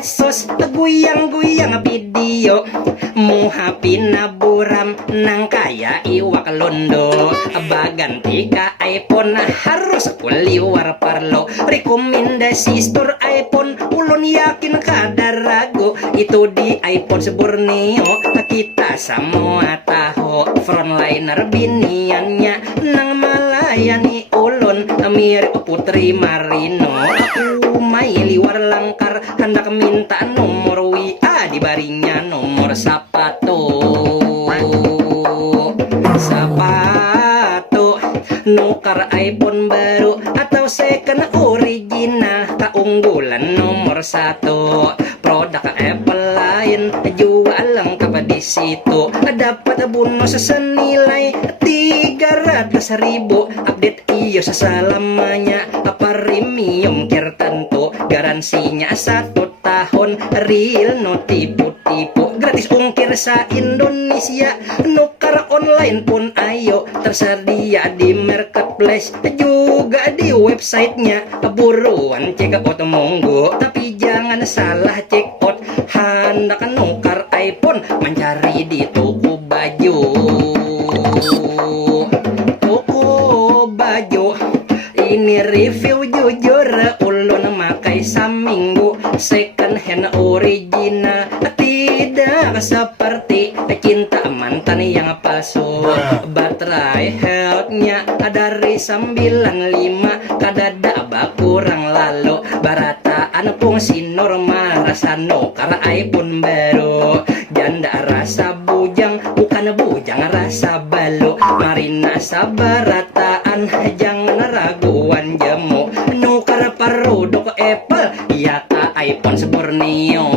medsos, guyang-guyang video, muhapi naburam nang kaya iwak londo. Baganti ka iPhone harus kuliwar parlo. Rekomendasi store iPhone, ulun yakin kada ragu. Itu di iPhone Borneo, kita semua tahu. Frontliner biniannya nang malayani ulun, mirip Putri Marino. Aku may liwar langkar, hendak minta nomor WA, dibarinya nomor sepatu. Nukar iPhone baru atau second original, keunggulan nomor satu. Produk Apple lain jual lengkap di situ, dapat bonus senilai 300.000. Update iOS selamanya, premium care tentu, garansinya 1 tahun, real no tipu-tipu, gratis ongkir sa Indonesia. Nukar online pun ayo, tersedia di marketplace juga di websitenya. Buruan check out monggo, tapi jangan salah check out. Hendak nukar iPhone, mencari di toko baju. Toko baju ini review jujur, ulun makai seminggu. Second hand original, tidak seperti cinta mantan yang palsu. Baterai healthnya dari 95, kadada kurang lalu. Barataan fungsi normal, rasa nukar iPhone baru. Janda rasa bujang, bukan bujang rasa balu. Marina sabarataan, jangan raguan jamu. Nukar produk Apple, ya iPhone Borneo.